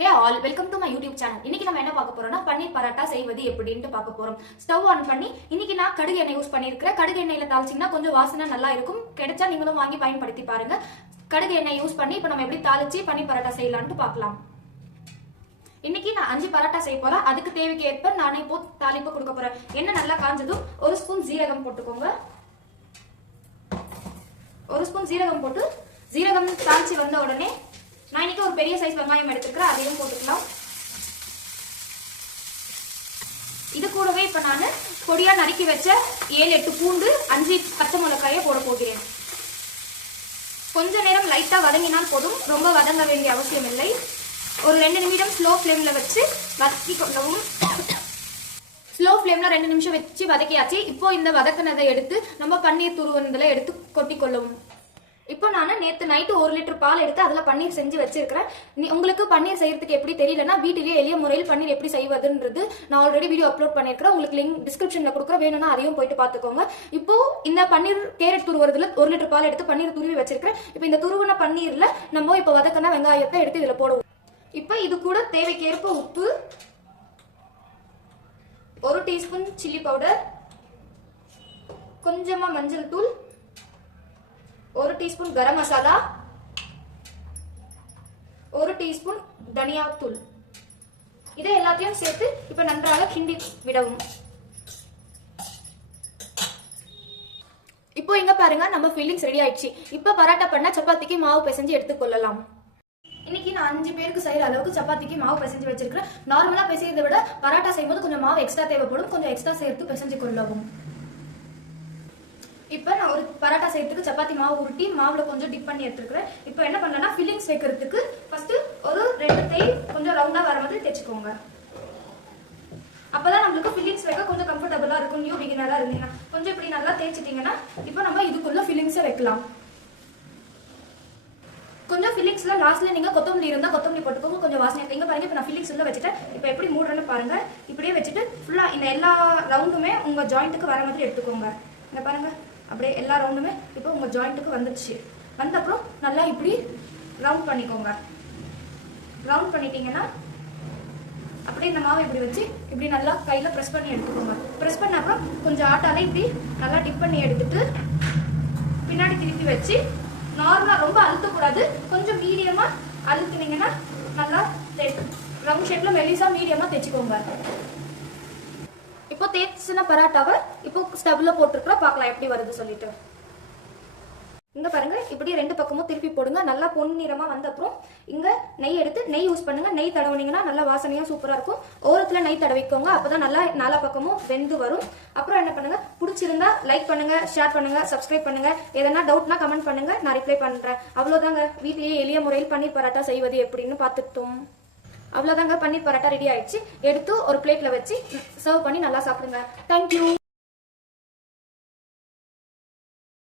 Hey all, welcome to my YouTube channel. இன்னைக்கு நம்ம என்ன பார்க்க போறோம்னா பன்னீர் பரோட்டா செய்வது எப்படின்னு பார்க்க போறோம். ஸ்டவ் ஆன் பண்ணி இன்னைக்கு நான் கடுகு எண்ணெய் யூஸ் பண்ணியிருக்கிறேன். கடுகு எண்ணெயில தாளிச்சீங்கன்னா கொஞ்சம் வாசனை நல்லா இருக்கும். கிடைச்சா நீங்களும் வாங்கி பயன்படுத்தி பாருங்க. கடுகு எண்ணெய் யூஸ் பண்ணி இப்போ நம்ம எப்படி தாளிச்சு பன்னீர் பரோட்டா செய்யலாம்னு பார்க்கலாம். இன்னைக்கு நான் 5 பரோட்டா செய்ய போறேன். அதுக்கு தேவைக்கு ஏற்ப நானே இப்போ தாளிப்பு கொடுக்க போறேன். எண்ணெய் நல்லா காஞ்சதும் 1 ஸ்பூன் ஜீரகம் போட்டுக்கோங்க. 1 ஸ்பூன் ஜீரகம் போட்டு ஜீரகம் தாளிச்சு வந்த உடனே நான் இன்னைக்கு ஒரு பெரிய சைஸ் வெங்காயம் எடுத்துக்கிறேன். அதையும் போட்டுக்கலாம். இது கூடவே இப்ப நான் பொடியா நறுக்கி வச்ச 7-8 பூண்டு 5 பச்சை மிளகாயை போட போகிறேன். கொஞ்ச நேரம் லைட்டா வதங்கினால் போதும், ரொம்ப வதங்க வேண்டிய அவசியம் இல்லை. ஒரு 2 நிமிடம் ஸ்லோ ஃப்ளேம்ல வச்சு வதக்கி கொள்ளவும். ஸ்லோ ஃப்ளேம்ல 2 நிமிஷம் வச்சு வதக்கியாச்சு. இப்போ இந்த வதக்கினதை எடுத்து நம்ம பன்னீர் துருவனதுல எடுத்து கொட்டி கொள்ளவும். இப்போ நான் நேற்று நைட்டு 1 லிட்டர் பால் எடுத்து அதில் பன்னீர் செஞ்சு வச்சிருக்கிறேன். உங்களுக்கு பன்னீர் செய்யறதுக்கு எப்படி தெரியலன்னா வீட்டிலேயே எளிய முறையில் பன்னீர் எப்படி செய்வதுன்றது நான் ஆல்ரெடி வீடியோ அப்லோட் பண்ணியிருக்கிறேன். உங்களுக்கு லிங்க் டிஸ்கிரிப்ஷனில் கொடுக்குறேன், வேணும்னா அதையும் போயிட்டு பார்த்துக்கோங்க. இப்போ இந்த பன்னீர் கேரட் துருவுறதுல 1 லிட்டர் பால் எடுத்து பன்னீர் துருவி வச்சிருக்கிறேன். இப்போ இந்த துருவன பன்னீர்ல நம்ம இப்போ வதக்கின வெங்காயத்தை எடுத்து இதில் போடுவோம். இப்போ இது கூட தேவைக்கேற்ப உப்பு, 1 டீஸ்பூன் சில்லி பவுடர், கொஞ்சமா மஞ்சள் தூள், 1 டீஸ்பூன் கரம் மசாலா, 1 டீஸ்பூன் தனியா தூள். இதை எல்லாத்தையும் சேர்த்து இப்ப நன்றாக கிண்டி விடவும். இப்போ இங்க பாருங்க, நம்ம ஃபில்லிங்ஸ் ரெடி ஆயிடுச்சு. இப்ப பரோட்டா பண்ண சப்பாத்திக்கு மாவு பிசைஞ்சு எடுத்துக்கொள்ளலாம். இன்னைக்கு நான் 5 பேருக்கு செய்யற அளவுக்கு சப்பாத்திக்கு மாவு பிசைஞ்சு வச்சிருக்கிறேன். நார்மலா பிசைறதை விட பரோட்டா செய்யும்போது கொஞ்சம் மாவு எக்ஸ்ட்ரா தேவைப்படும். கொஞ்சம் எக்ஸ்ட்ரா சேர்த்து பிசைஞ்சு கொள்ளவும். இப்போ நான் ஒரு பரோட்டா செய்யறதுக்கு சப்பாத்தி மாவு உருட்டி மாவுல கொஞ்சம் டிப் பண்ணி எடுத்துக்கிறேன். இப்போ என்ன பண்ணலன்னா ஃபில்லிங்ஸ் வைக்கிறதுக்கு ஃபர்ஸ்ட் ஒரு 2 தை கொஞ்சம் ரவுண்டா வர மாதிரி தேய்ச்சிக்கோங்க. அப்பதான் நம்மளுக்கு ஃபில்லிங்ஸ் வைக்க கொஞ்சம் கம்ஃபர்டபுளா இருக்கும். நியூ பிகினரா இருந்தீங்கன்னா கொஞ்சம் இப்படி நல்லா தேய்ச்சிட்டீங்கன்னா இப்போ நம்ம இதுக்குள்ள ஃபில்லிங்ஸை வைக்கலாம். கொஞ்சம் ஃபில்லிங்ஸ்ல லாஸ்ட்ல நீங்க கொத்தமல்லி இருந்தா கொத்தமல்லி போட்டுக்கோங்க, கொஞ்சம் வாசனை இருக்கீங்க பாருங்க. இப்போ நான் ஃபில்லிங்ஸ் உள்ள வச்சுட்டேன். இப்போ எப்படி மூடுறேன்னு பாருங்க. இப்படியே வச்சுட்டு ஃபுல்லா இந்த எல்லா ரவுண்டுமே உங்க ஜாயிண்ட்டுக்கு வர மாதிரி எடுத்துக்கோங்க. இங்க பாருங்க, அப்படியே எல்லா ரவுண்டுமே இப்போ உங்க ஜாயிண்ட்டுக்கு வந்துடுச்சு. வந்த அப்புறம் நல்லா இப்படி ரவுண்ட் பண்ணிக்கோங்க. ரவுண்ட் பண்ணிட்டீங்கன்னா அப்படியே இந்த மாவை இப்படி வச்சு இப்படி நல்லா கையில ப்ரெஸ் பண்ணி எடுத்துக்கோங்க. ப்ரெஸ் பண்ண அப்புறம் கொஞ்சம் ஆட்டால இப்படி நல்லா டிப் பண்ணி எடுத்துட்டு பின்னாடி திருப்பி வச்சு நார்மலா ரொம்ப அழுத்தக்கூடாது, கொஞ்சம் மீடியமா அழுத்துனீங்கன்னா நல்லா ரவுண்ட் ஷேப்ல மெலிசா மீடியமா தைச்சுக்கோங்க. இப்போ தேய்ச்சின பரோட்டாவை இப்போ ஸ்டவ்ல போட்டுருக்கோம், பார்க்கலாம் எப்படி வருது சொல்லிட்டு. இங்க பாருங்க, இப்படி 2 பக்கமும் திருப்பி போடுங்க. நல்லா பொன்னிறமா வந்த அப்புறம் இங்க நெய் எடுத்து நெய் யூஸ் பண்ணுங்க. நெய் தடவுனீங்கன்னா நல்லா வாசனையா சூப்பரா இருக்கும். ஓரத்துல நெய் தடவிக்கோங்க, அப்பதான் நல்லா 4 பக்கமும் வெந்து வரும். அப்புறம் என்ன பண்ணுங்க, பிடிச்சிருந்தா லைக் பண்ணுங்க, ஷேர் பண்ணுங்க, சப்ஸ்கிரைப் பண்ணுங்க. எதனா டவுட்னா கமெண்ட் பண்ணுங்க, நான் ரிப்ளை பண்றேன். அவ்வளவுதாங்க, வீட்டிலேயே எளிய முறையில் பன்னீர் பரோட்டா செய்வது எப்படின்னு பார்த்துட்டோம். அவ்வளவுதாங்க, பன்னீர் பரோட்டா ரெடி ஆயிடுச்சு. எடுத்து ஒரு பிளேட்ல வச்சு சர்வ் பண்ணி நல்லா சாப்பிடுங்க. தேங்க்யூ.